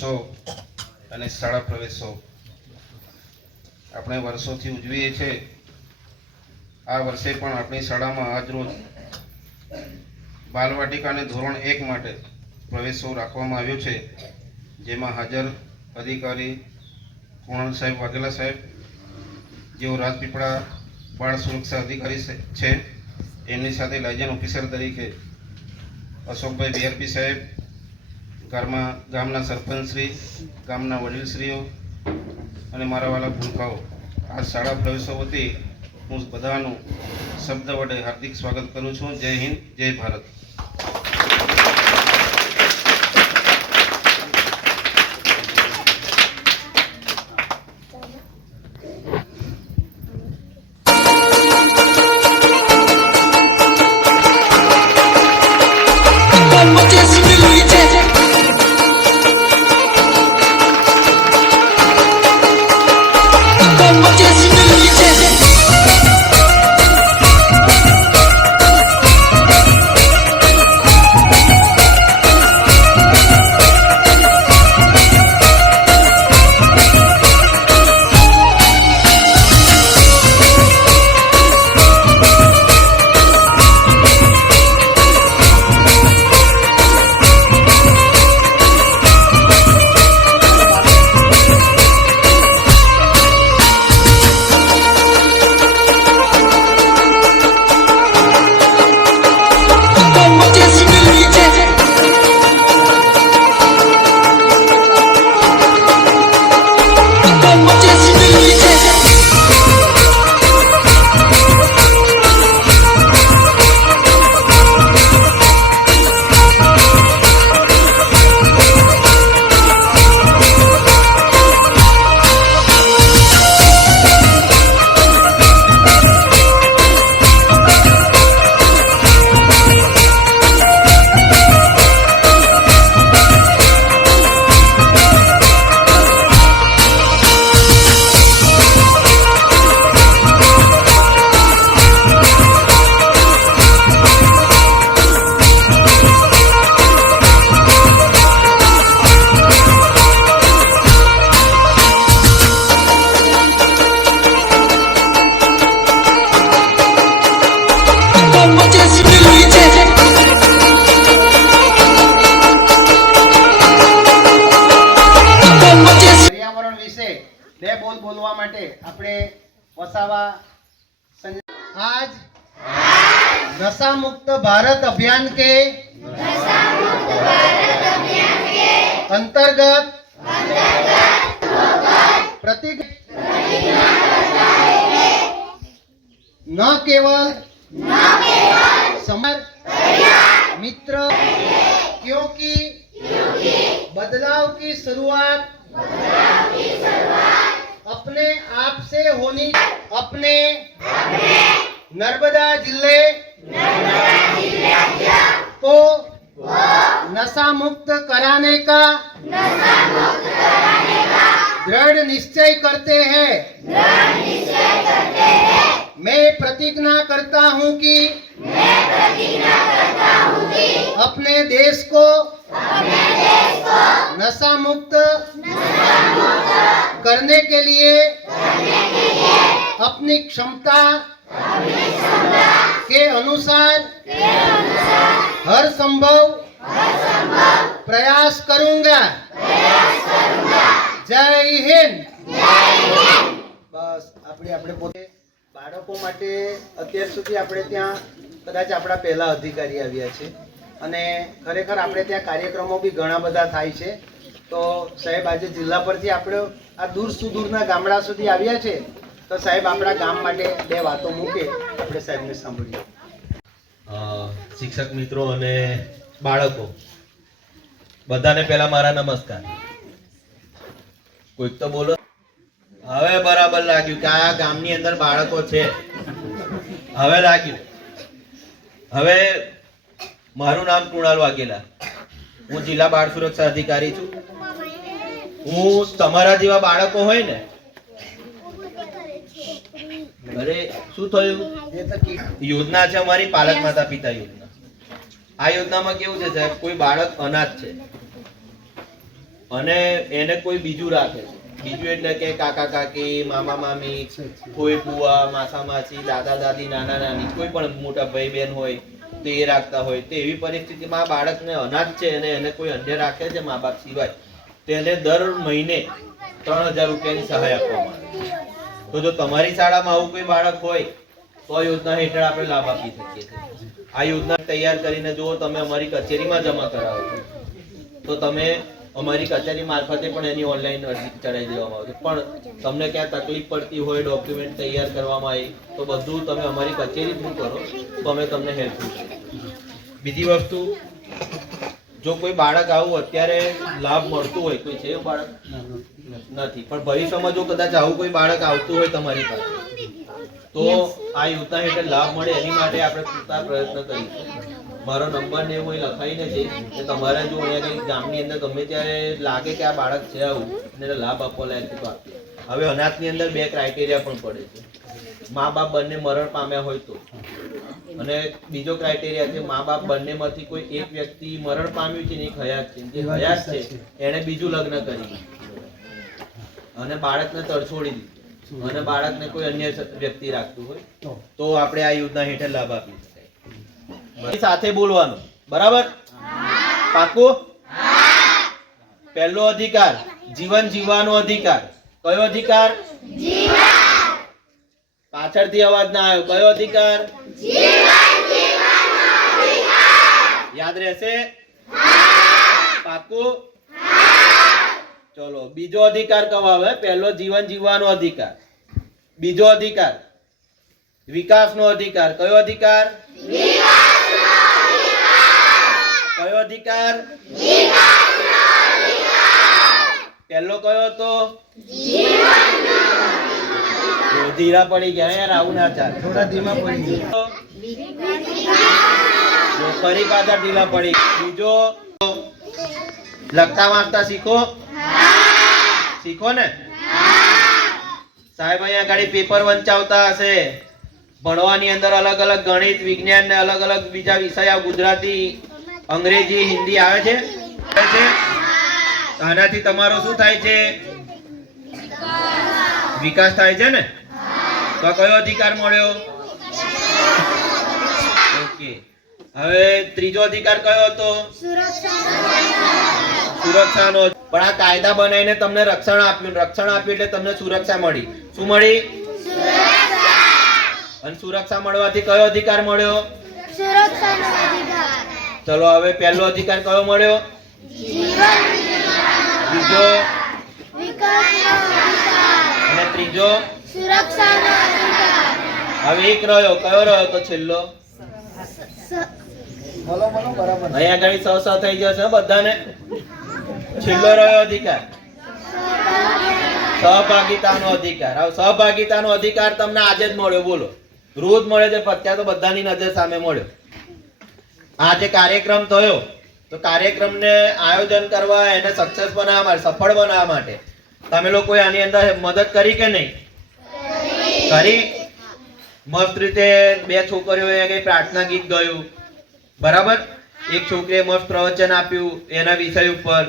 મહોત્સવ અને શાળા પ્રવેશો આપણે વર્ષોથી ઉજવીએ છીએ. આ વર્ષે પણ આપણી શાળામાં આજરોજ બાલવાટિકા અને ધોરણ એક માટે પ્રવેશો રાખવામાં આવ્યો છે. જેમાં હાજર અધિકારી કુણાલ સાહેબ વાઘેલા સાહેબ, જેઓ રાજપીપળા બાળ સુરક્ષા અધિકારી છે એમની સાથે લાયજન ઓફિસર તરીકે અશોકભાઈ બીઆરપી સાહેબ ગામમાં, ગામના સરપંચશ્રી, ગામના વડીલશ્રીઓ અને મારા વાલા ભૂલકાઓ આ શાળા પ્રવેશો વતી હું બધાનું શબ્દ વડે હાર્દિક સ્વાગત કરું છું. જય હિન્દ, જય ભારત. नशा मुक्त भारत अभियान के अंतर्गत न केवल समर मित्र क्योंकि बदलाव की शुरुआत अपने आप से होनी अपने नर्मदा ज़िले को नशा मुक्त कराने का दृढ़ निश्चय करते हैं। मैं प्रतिज्ञा करता हूँ कि अपने देश को नशा मुक्त करने के लिए આપની ક્ષમતા કે અનુસાર હર સંભવ પ્રયાસ કરુંગા. જય હિન્દ. બસ, આપણે આપણે પોતે બાળકો માટે અત્યાર સુધી આપણે ત્યાં કદાચ આપણા પહેલા અધિકારી આવ્યા છે. અને ખરેખર આપણે ત્યાં કાર્યક્રમો બી ઘણા બધા થાય છે. તો સાહેબ, આજે જિલ્લા પરથી આપણે આ દૂર સુદૂરના ગામડા સુધી આવ્યા છે? તો સાહેબ, આપણા ગામ માટે બે વાતો મૂકે આપણે સાહેબને સાંભળીએ. શિક્ષક મિત્રો અને બાળકો, બધાને પહેલા મારા નમસ્કાર. કોઈક તો બોલો. હવે બરાબર લાગ્યું કે આ ગામની અંદર બાળકો છે. હવે લાગ્યું. હવે મારું નામ કૃણાલ વાઘેલા. હું જિલ્લા બાળ સુરક્ષા અધિકારી છું. હું તમારા જેવા બાળકો હોય ને અરે, શું થયું? યોજના છે અમારી પાલક માતા પિતા યોજના. આ યોજનામાં કેવું છે સાહેબ, કોઈ બાળક અનાથ છે. અને એને કોઈ બીજું રાખે છે. બીજું એટલે કે કાકા, કાકી, મામા, મામી, કોઈ બુઆ, માસા, માસી, દાદા, દાદી, નાના, નાની, કોઈ પણ મોટા ભાઈ, બહેન હોય, તો રાખતા હોય, તો એવી પરિસ્થિતિમાં બાળકને અનાથ છે અને એને કોઈ અન્ય રાખે છે મા બાપ સિવાય, તેને દર મહિને ત્રણ હજાર રૂપિયાની સહાય આપવામાં આવે તો જો તમારી શાળામાં આવું કોઈ બાળક હોય, તો યોજના હેઠળ આપણે લાભ આપી શકીએ આ યોજના તૈયાર કરીને જો તમે અમારી કચેરીમાં જમા કરાવો છો. તો તમે અમારી કચેરી મારફતે પણ એની ઓનલાઈન અરજી ચડાવી દેવામાં આવશે. પણ તમને ક્યાં તકલીફ પડતી હોય, ડોક્યુમેન્ટ તૈયાર કરવામાં આવી, તો બધું તમે અમારી કચેરી થ્રુ કરો, તો અમે તમને હેલ્પ બીજી વસ્તુ, જો કોઈ બાળક આવું અત્યારે લાભ મળતું હોય, કોઈ છે બાળક? નથી. પણ ભવિષ્યમાં જો કદાચ આવું કોઈ બાળક આવતું હોય તમારી પાસે, તો આ યોજના હેઠળ લાભ મળે એની માટે આપણે પૂરતા પ્રયત્ન કરીશું. મારો નંબર ને એવું લખાઈને જઈશ કે તમારે જો અહીંયા કંઈ ગામની અંદર ગમે ત્યારે લાગે કે આ બાળક છે આવું, એને લાભ આપવા લાયક તો. હવે અનાથની અંદર બે ક્રાઇટેરિયા પણ પડે છે. મા બાપ બંને મરણ પામ્યા હોય તો. અને બીજો ક્રાઇટેરિયા છે મા બાપ બંનેમાંથી કોઈ એક વ્યક્તિ મરણ પામ્યું છે ને એક હયાત છે. જે હયાત છે એણે બીજું લગ્ન કરી અને બાળકને તરછોડી દીધું. અને બાળકને કોઈ અન્ય વ્યક્તિ રાખતું હોય તો. આપણે આ યોજના હેઠળ લાભ આપી શકાય. સાથે બોલવાનું. બરાબર? પાકું પહેલો અધિકાર જીવન જીવવાનો અધિકાર. કયો અધિકાર? પાછળથી અવાજ ના આવ્યો. કયો અધિકાર? યાદ રહેશે? પાકું ચલો બીજો અધિકાર કયો આવે પહેલો જીવન જીવવાનો અધિકાર. બીજો અધિકાર. વિકાસનો અધિકાર. કયો અધિકાર? કયો અધિકાર? પહેલો કયો હતો? ધીરા પડી ગયા યાર આવું ના ચાલે. થોડા ધીમા પડી ગયા. ફરી પાછા ઢીલા પડી બીજો. લખતા વાંચતા શીખો. શીખો ને? સાહેબ, અહીંયા આગળ પેપર વંચાવતા હશે. ભણવાની અંદર અલગ અલગ ગણિત, વિજ્ઞાન ને અલગ અલગ બીજા વિષય ગુજરાતી, અંગ્રેજી, હિન્દી આવે છે? આનાથી તમારો શું થાય છે? વિકાસ થાય છે ને? તો કયો અધિકાર મળ્યો? ઓકે. હવે ત્રીજો અધિકાર કયો હતો? સુરક્ષાનો પણ આ કાયદા બનાવીને તમને રક્ષણ આપ્યું. રક્ષણ આપ્યું એટલે તમને સુરક્ષા મળી. શું મળી? અને સુરક્ષા મળવાથી કયો અધિકાર મળ્યો? ચલો હવે પહેલો અધિકાર કયો મળ્યો? બીજો? અને ત્રીજો? હવે એક રહ્યો. કયો રહ્યો તો છેલ્લો? અહીંયા ઘણી સ સ થઈ ગયો છે બધાને. છેલ્લો રહ્યો અધિકાર. સહભાગિતાનો અધિકાર. હવે સહભાગિતાનો અધિકાર તમને આજે જ મળ્યો, બોલો. રોજ મળે છે અત્યારે તો બધાની નજર સામે મળ્યો. જે કાર્યક્રમ થયો, તો કાર્યક્રમને આયોજન કરવા એને સક્સેસ બનાવવા માટે, સફળ બનાવવા માટે, તમે લોકોએ આની અંદર મદદ કરી કે નહીં? કરી. મસ્ત રીતે બે છોકરીઓએ કંઈ પ્રાર્થના ગીત ગાયું. બરાબર? એક છોકરીએ મસ્ત પ્રવચન આપ્યું એના વિષય ઉપર.